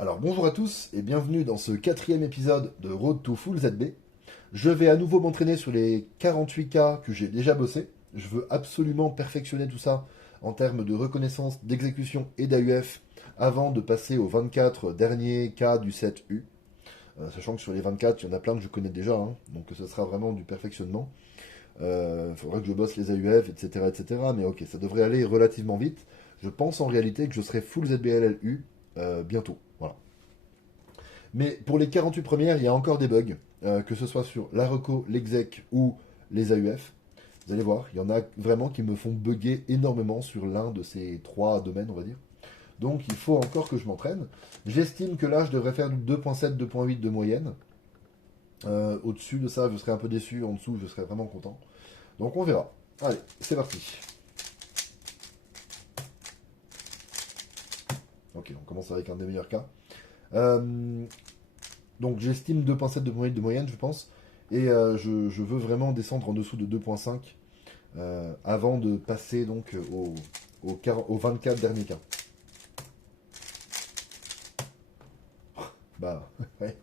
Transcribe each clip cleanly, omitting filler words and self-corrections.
Alors bonjour à tous et bienvenue dans ce quatrième épisode de Road to Full ZB. Je vais à nouveau m'entraîner sur les 48K que j'ai déjà bossé. Je veux absolument perfectionner tout ça en termes de reconnaissance, d'exécution et d'AUF avant de passer aux 24 derniers cas du 7U. Sachant que sur les 24, il y en a plein que je connais déjà, hein, donc ce sera vraiment du perfectionnement. Il faudra que je bosse les AUF, etc., etc. Mais ok, ça devrait aller relativement vite. Je pense en réalité que je serai full ZBLLU bientôt. Voilà. Mais pour les 48 premières, il y a encore des bugs, que ce soit sur la reco, l'exec ou les AUF. Vous allez voir, il y en a vraiment qui me font bugger énormément sur l'un de ces trois domaines, on va dire. Donc il faut encore que je m'entraîne. J'estime que là, je devrais faire du 2.7, 2.8 de moyenne. Au-dessus de ça, je serais un peu déçu. En dessous, je serais vraiment content. Donc on verra. Allez, c'est parti. Ok, on commence avec un des meilleurs cas. Euh, Donc j'estime 2.7 de moyenne, je pense. Et je veux vraiment descendre en dessous de 2.5 avant de passer donc aux 24 derniers cas. Bah, ouais.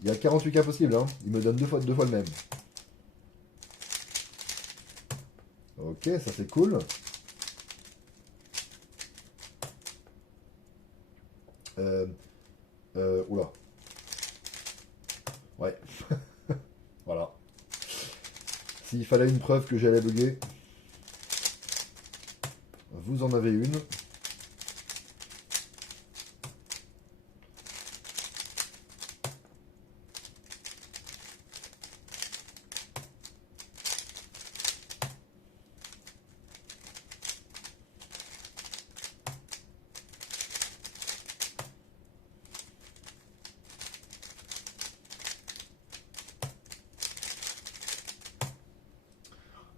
Il y a 48 cas possibles, hein. Il me donne deux fois le même. Ok, ça c'est cool. Euh, oula. Ouais, voilà. S'il fallait une preuve que j'allais bugger, vous en avez une.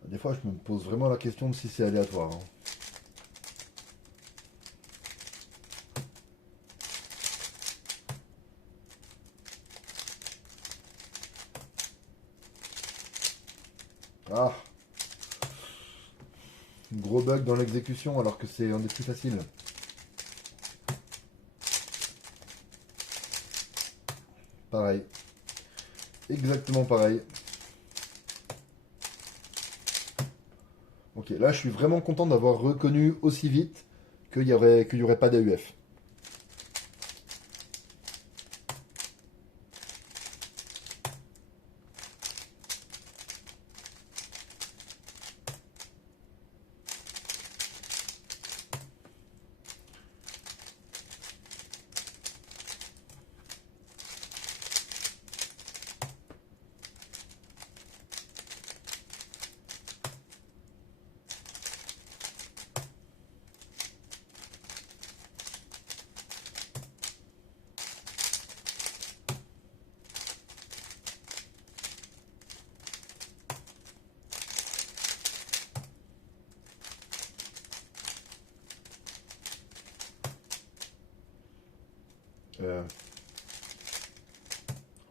Des fois, je me pose vraiment la question de si c'est aléatoire, hein. Ah, gros bug dans l'exécution alors que c'est un des plus faciles. Pareil. Exactement pareil. Ok, là je suis vraiment content d'avoir reconnu aussi vite qu'il y aurait pas d'AUF. Euh,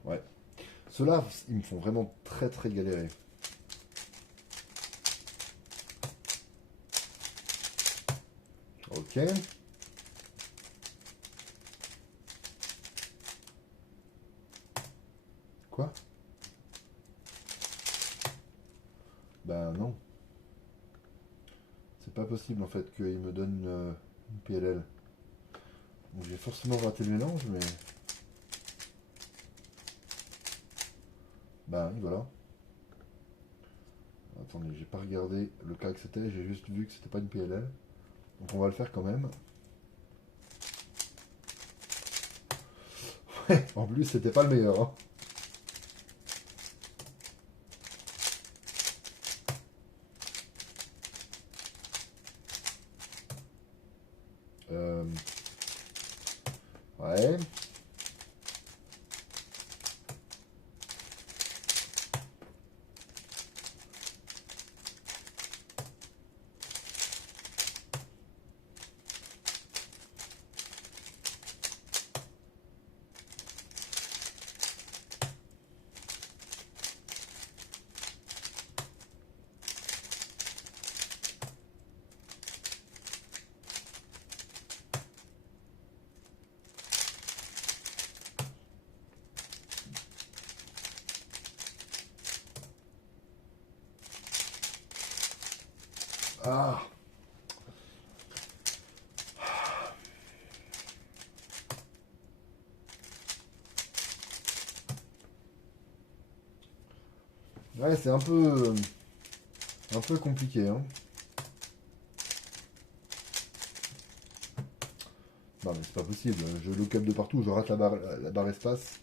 ouais. Ceux-là, ils me font vraiment très très galérer. Ok. Quoi? Bah non. C'est pas possible en fait qu'il me donne une PLL. Donc j'ai forcément raté le mélange, mais. Bah oui, voilà. Attendez, j'ai pas regardé le cas que c'était, j'ai juste vu que c'était pas une PLL. Donc on va le faire quand même. Ouais, en plus c'était pas le meilleur, hein. Euh, ouais. Ah. Ouais, c'est un peu compliqué, hein. Non, mais c'est pas possible. Je look up de partout, je rate la barre espace.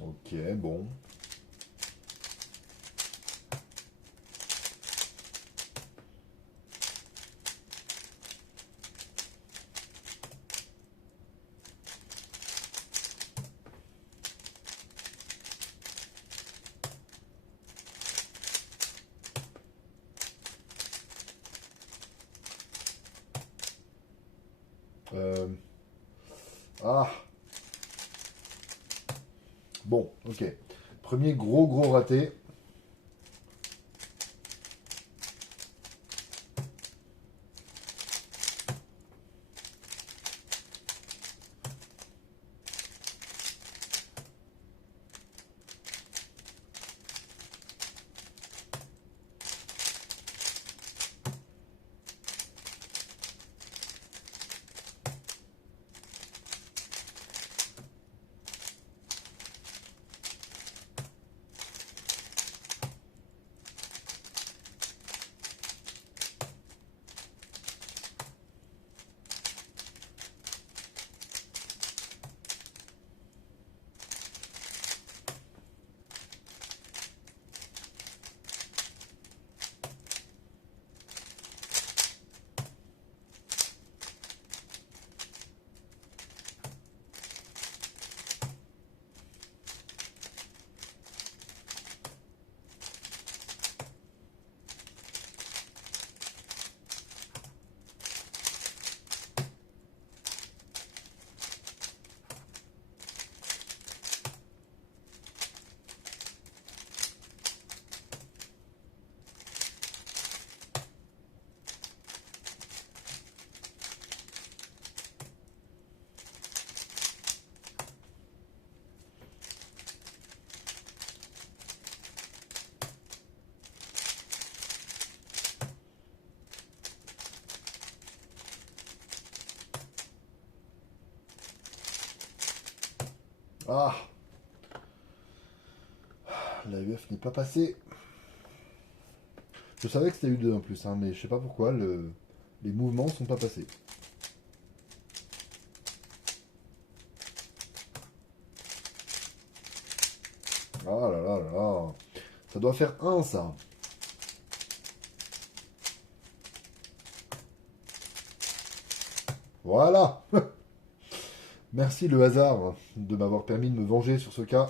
Ok, bon. Euh, Ah, bon, ok. Premier gros raté. Ah, la UF n'est pas passée. Je savais que c'était U2 en plus, hein, mais je sais pas pourquoi, les mouvements sont pas passés. Ah là là là là. Ça doit faire un ça. Voilà. Merci le hasard de m'avoir permis de me venger sur ce cas.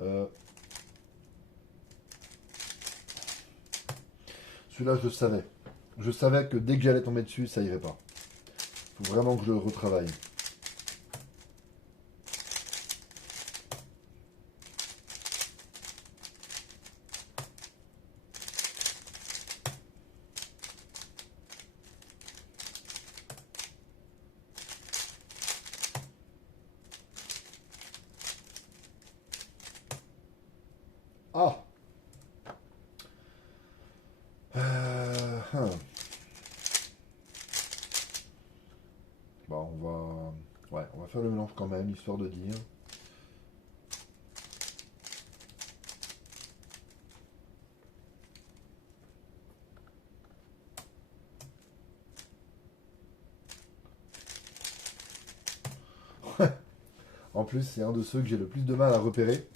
Euh, Celui-là, je le savais. Je savais que dès que j'allais tomber dessus, ça irait pas. Faut vraiment que je le retravaille. Ah. Hum. Bon, on va... Ouais, on va faire le mélange quand même, histoire de dire. En plus, c'est un de ceux que j'ai le plus de mal à repérer.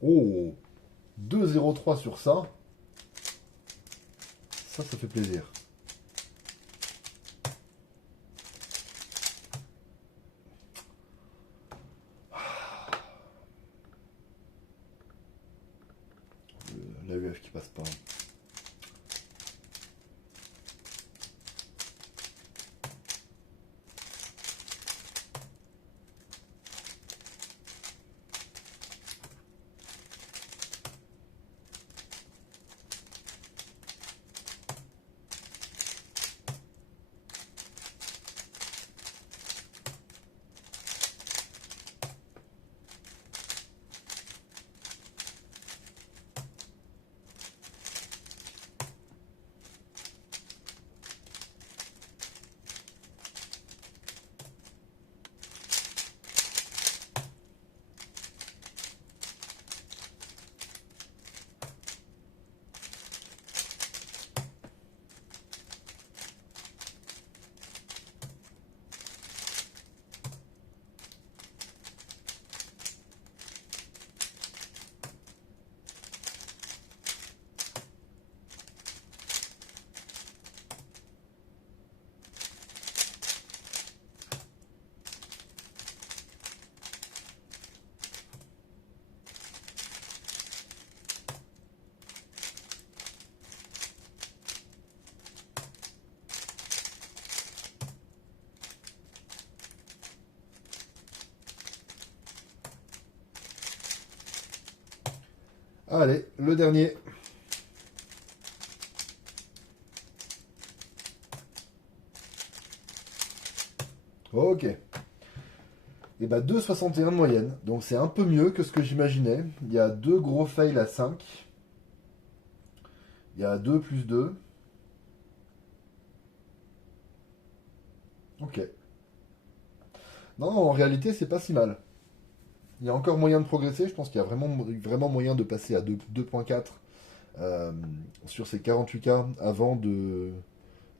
Oh, 2,03 sur ça. Ça fait plaisir. La UF qui passe pas. Allez, le dernier. Ok. Et bah 2,61 de moyenne. Donc c'est un peu mieux que ce que j'imaginais. Il y a deux gros fails à 5. Il y a 2 plus 2. Ok. Non, en réalité, c'est pas si mal. Il y a encore moyen de progresser. Je pense qu'il y a vraiment moyen de passer à 2,4 sur ces 48K avant de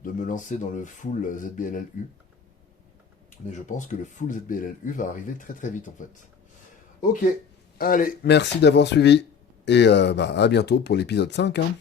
me lancer dans le full ZBLLU. Mais je pense que le full ZBLLU va arriver très très vite en fait. Ok, allez, merci d'avoir suivi. Et à bientôt pour l'épisode 5. Hein.